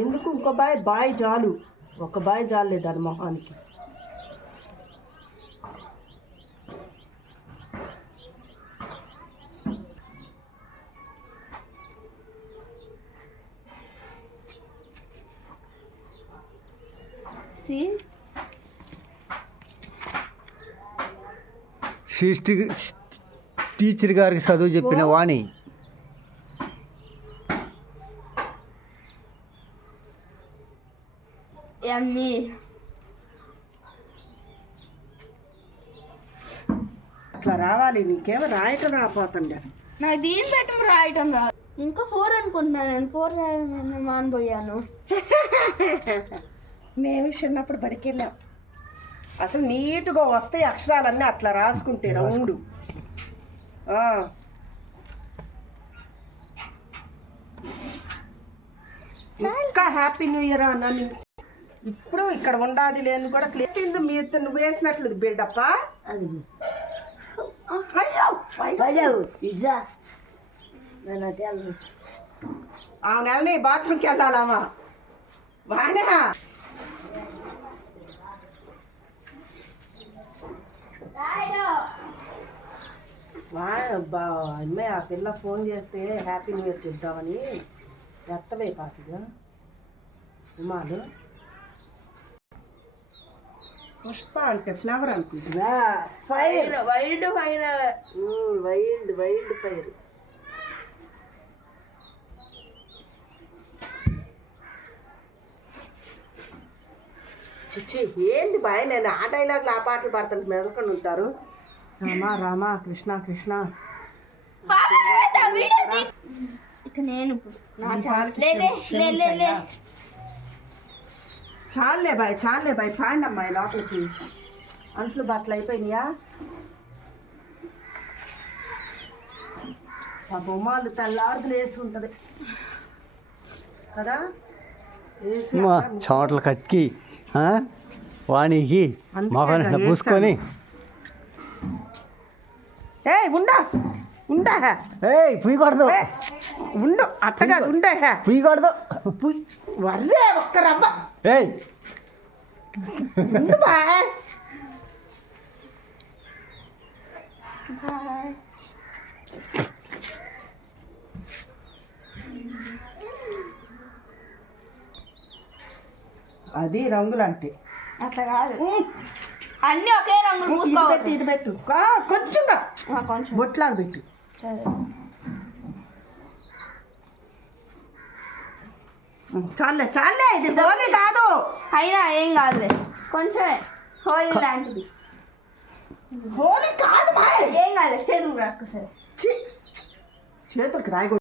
ఎందుకు ఇంకో బాయ్ జాలు, ఒక బాయ్ జాలే దాని మొహానికి. టీచర్ గారికి చదువు చెప్పిన వాణి. అట్లా రావాలి. నీకేమో రాయటం రాపోతుండే. నాకు దీని పెట్టడం రాయటం రాదు. ఇంకా 4 అనుకుంటున్నాను. నేను 4 మానిపోయాను. మేము చిన్నప్పుడు బడికి వెళ్ళాం. అసలు నీట్గా వస్తాయి అక్షరాలన్నీ అట్లా రాసుకుంటే రౌండ్. ఇంకా హ్యాపీ న్యూ ఇయర్ అన్నాను. ఇప్పుడు ఇక్కడ ఉండాది లేని కూడా క్లియర్. మీరు నువ్వు వేసినట్లు బిల్డప్ప. ఆ నెలని బాత్రూమ్కి వెళ్ళాలమ్మా. వాణి అమ్మాయి ఆ పిల్ల ఫోన్ చేస్తే హ్యాపీ న్యూ ఇయర్ చెప్దామని ఎత్తవే పాటిగా ఉమాలు. పుష్ప అంటే ఫ్లవర్ అనుకుంటున్నా. Fire, wild fire, wild fire. ఏంది బాయ్, నేను ఆ డైలాగ్లు ఆ పాటలు పాడుతుంటే మెదకొని ఉంటారు. రామ కృష్ణ కృష్ణ. చాలే బాయ్ పాండి అమ్మాయి లోపలికి. అంట్లు బట్టలు అయిపోయినాయా? ఆ బొమ్మలు తెల్లారులు వేసి ఉంటుంది కదా. చోట్ల కట్కి వాణికి మొహాన్ని పూసుకొని. ఉండా పుయ్యకూడదు. ఉండు అట్టగా ఉండే పుయ్యకూడదు. వర్రే ఒక్క రవ్వ. అది రంగులు అంటే అట్లా కాదు, అన్ని ఒకే రంగులు. ఇది పెట్టు కొంచెంగా, కొంచెం బొట్లాగా పెట్టు. చాలే ఇది హోలీ కాదు. అయినా ఏం కాదులే, కొంచెమే హోలీ లాంటిది. హోలీ కాదు ఏం కాదు, చేతులకు రాసుకో. సరే చేతులకు రాయకూడదు.